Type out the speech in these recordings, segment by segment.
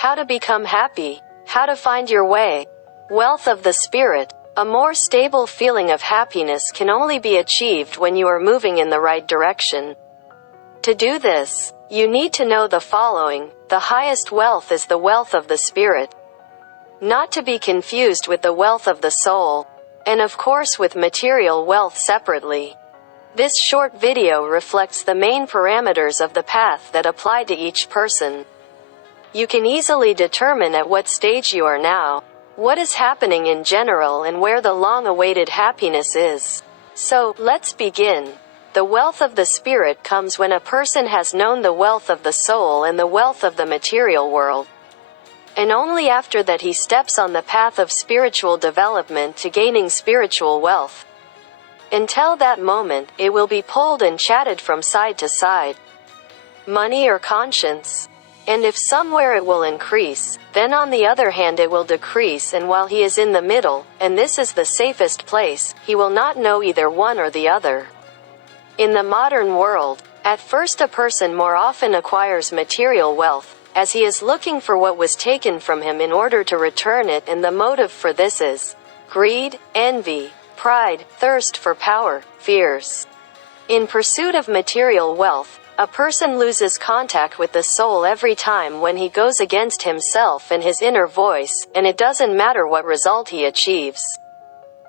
How to become happy. How to find your way. Wealth of the spirit. A more stable feeling of happiness can only be achieved when you are moving in the right direction. To do this, you need to know the following. The highest wealth is the wealth of the spirit. Not to be confused with the wealth of the soul. And of course with material wealth separately. This short video reflects the main parameters of the path that apply to each person. You can easily determine at what stage you are now, what is happening in general, and where the long-awaited happiness is. So, let's begin. The wealth of the spirit comes when a person has known the wealth of the soul and the wealth of the material world. And only after that he steps on the path of spiritual development to gaining spiritual wealth. Until that moment, it will be pulled and chatted from side to side. Money or conscience? And if somewhere it will increase, then on the other hand it will decrease, and while he is in the middle, and this is the safest place, he will not know either one or the other. In the modern world, at first a person more often acquires material wealth, as he is looking for what was taken from him in order to return it, and the motive for this is greed, envy, pride, thirst for power, fears. In pursuit of material wealth, a person loses contact with the soul every time when he goes against himself and his inner voice, and it doesn't matter what result he achieves.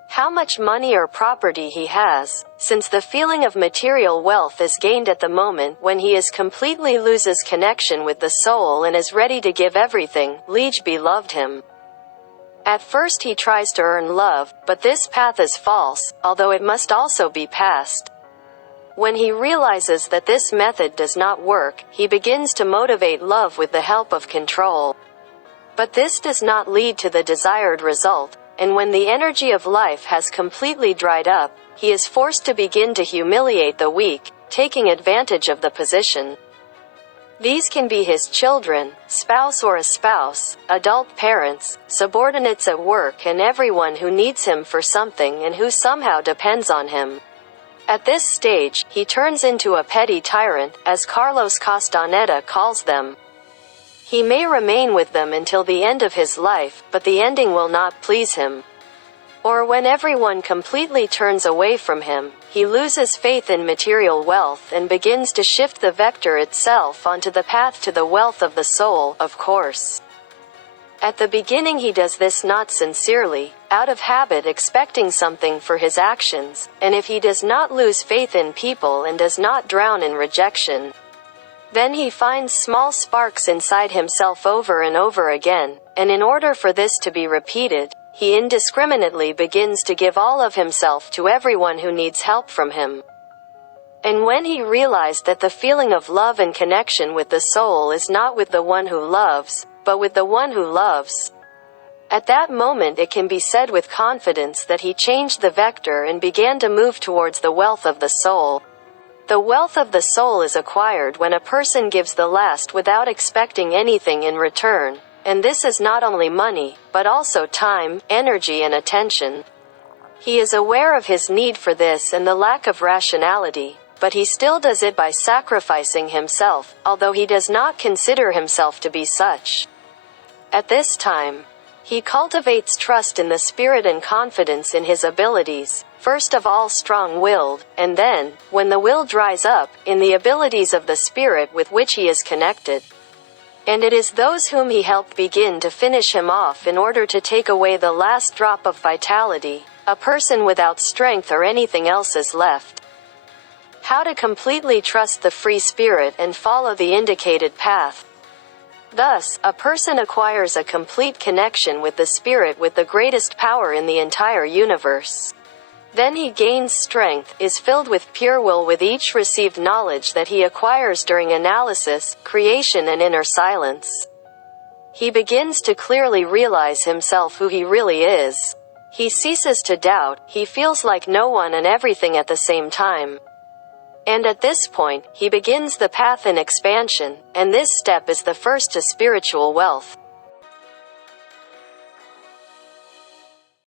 How much money or property he has, since the feeling of material wealth is gained at the moment when he is completely loses connection with the soul and is ready to give everything. Liege beloved him. At first he tries to earn love, but this path is false, although it must also be passed. When he realizes that this method does not work, he begins to motivate love with the help of control. But this does not lead to the desired result, and when the energy of life has completely dried up, he is forced to begin to humiliate the weak, taking advantage of the position. These can be his children, spouse or a spouse, adult parents, subordinates at work, and everyone who needs him for something and who somehow depends on him. At this stage, he turns into a petty tyrant, as Carlos Castaneda calls them. He may remain with them until the end of his life, but the ending will not please him. Or when everyone completely turns away from him, he loses faith in material wealth and begins to shift the vector itself onto the path to the wealth of the soul, of course. At the beginning he does this not sincerely, out of habit, expecting something for his actions, and if he does not lose faith in people and does not drown in rejection, then he finds small sparks inside himself over and over again, and in order for this to be repeated, he indiscriminately begins to give all of himself to everyone who needs help from him. And when he realized that the feeling of love and connection with the soul is not with the one who loves, but with the one who loves, at that moment it can be said with confidence that he changed the vector and began to move towards the wealth of the soul. The wealth of the soul is acquired when a person gives the last without expecting anything in return, and this is not only money, but also time, energy, and attention. He is aware of his need for this and the lack of rationality, but he still does it by sacrificing himself, although he does not consider himself to be such. At this time, he cultivates trust in the spirit and confidence in his abilities, first of all strong-willed, and then, when the will dries up, in the abilities of the spirit with which he is connected. And it is those whom he helped begin to finish him off in order to take away the last drop of vitality. A person without strength or anything else is left. How to completely trust the free spirit and follow the indicated path. Thus, a person acquires a complete connection with the spirit with the greatest power in the entire universe. Then he gains strength, is filled with pure will with each received knowledge that he acquires during analysis, creation, and inner silence. He begins to clearly realize himself who he really is. He ceases to doubt, he feels like no one and everything at the same time. And at this point, he begins the path in expansion, and this step is the first to spiritual wealth.